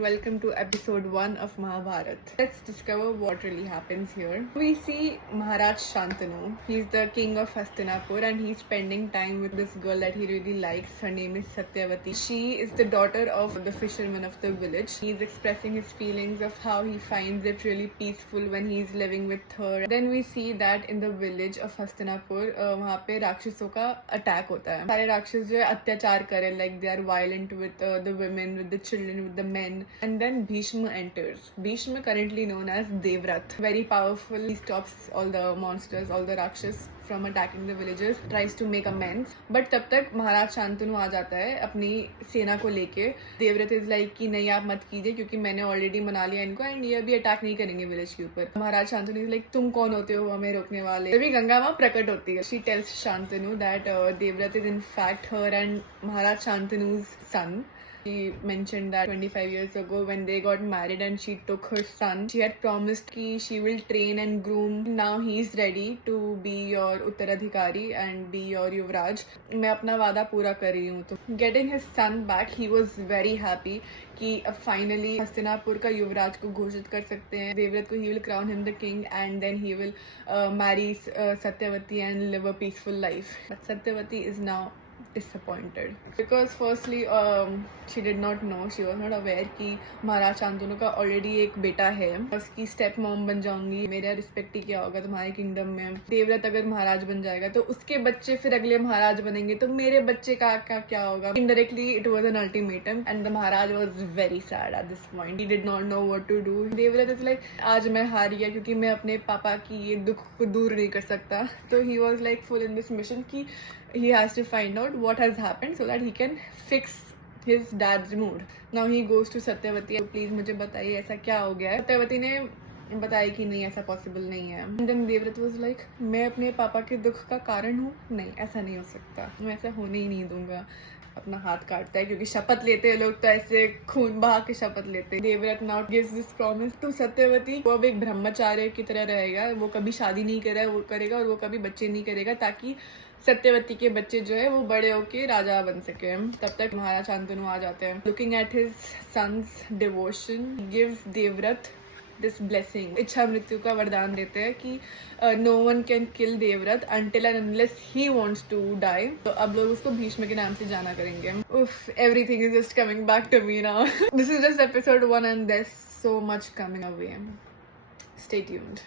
Welcome to episode 1 of Mahabharat. Let's discover what really happens here. We see Maharaj Shantanu. He's the king of Hastinapur and he's spending time with this girl that he really likes. Her name is Satyavati. She is the daughter of the fisherman of the village. He's expressing his feelings of how he finds it really peaceful when he's living with her. Then we see that in the village of Hastinapur, वहाँ पे राक्षसों का attack होता है. सारे राक्षस जो है अत्याचार करे, like they are violent with the women, with the children, with the men. And then Bhishma enters. Bhishma, currently known as Devrat, very powerful. He stops all the monsters, all the Rakshas from attacking the villagers, tries to make amends. But तब तक महाराज शांतनु आ जाता है अपनी सेना को लेके. Devvrat is like कि नहीं आप मत कीजिए क्योंकि मैंने ऑलरेडी मना लिया इनको एंड ये अभी अटैक नहीं करेंगे विलेज के ऊपर. महाराज शांतनु इज लाइक तुम कौन होते हो हमें रोकने वाले. तभी गंगा माँ प्रकट होती है. She tells Shantanu that Devavrat is in fact her and Maharaj Shantanu's son. She mentioned that 25 years ago when they got married and she took her son, she had promised that she will train and groom. Now he is ready to be your Uttaradhikari and be your Yuvraj. मैं अपना वादा पूरा कर रही हूँ. तो getting his son back, he was very happy कि अब finally हस्तिनापुर का युवराज को घोषित कर सकते हैं. देवव्रत को he will crown him the king and then he will marry Satyavati and live a peaceful life. But Satyavati is now disappointed because firstly she did not know, she was not aware कि महाराज शांतनु का already एक बेटा है. उसकी step mom बन जाऊंगी, मेरा respect ही क्या होगा तुम्हारे किंगडम में. देवव्रत अगर महाराज बन जाएगा तो उसके बच्चे फिर अगले महाराज बनेंगे तो मेरे बच्चे का क्या होगा. Indirectly it was an ultimatum and the Maharaj was very sad at this point. He did not know what to do. Devavrat is like आज मैं हार गया क्योंकि मैं अपने पापा की ये दुख को दूर नहीं कर सकता. तो he was like full in this mission कि he has to find out what has happened so that he can fix his dad's mood. Now he goes to Satyavati. Please मुझे बताइए ऐसा क्या हो गया है. सत्यवती ने बताया कि नहीं ऐसा पॉसिबल नहीं है. And then Devvrat was like मैं अपने पापा के दुख का कारण हूँ. नहीं ऐसा नहीं हो सकता, मैं ऐसा होने ही नहीं दूंगा. अपना हाथ काटता है क्योंकि शपथ लेते हैं लोग तो ऐसे खून बहा के शपथ लेते हैं. Devavrat now gives this promise to Satyavati. वो अब एक ब्रह्मचार्य की तरह रहेगा. वो कभी शादी नहीं करेगा और वो कभी बच्चे नहीं करेगा ताकि सत्यवती के बच्चे जो है वो बड़े होके राजा बन सके. तब तक महाराज शांतनु आ जाते हैं. Looking at his son's devotion gives Devavrat this blessing. इच्छा मृत्यु का वरदान देते हैं कि no one can kill Devavrat until and unless he wants to die. तो अब लोग उसको भीष्म के नाम से जाना करेंगे. उफ, everything is just coming back to me now. This is just episode 1 and there's so much coming away. Stay tuned.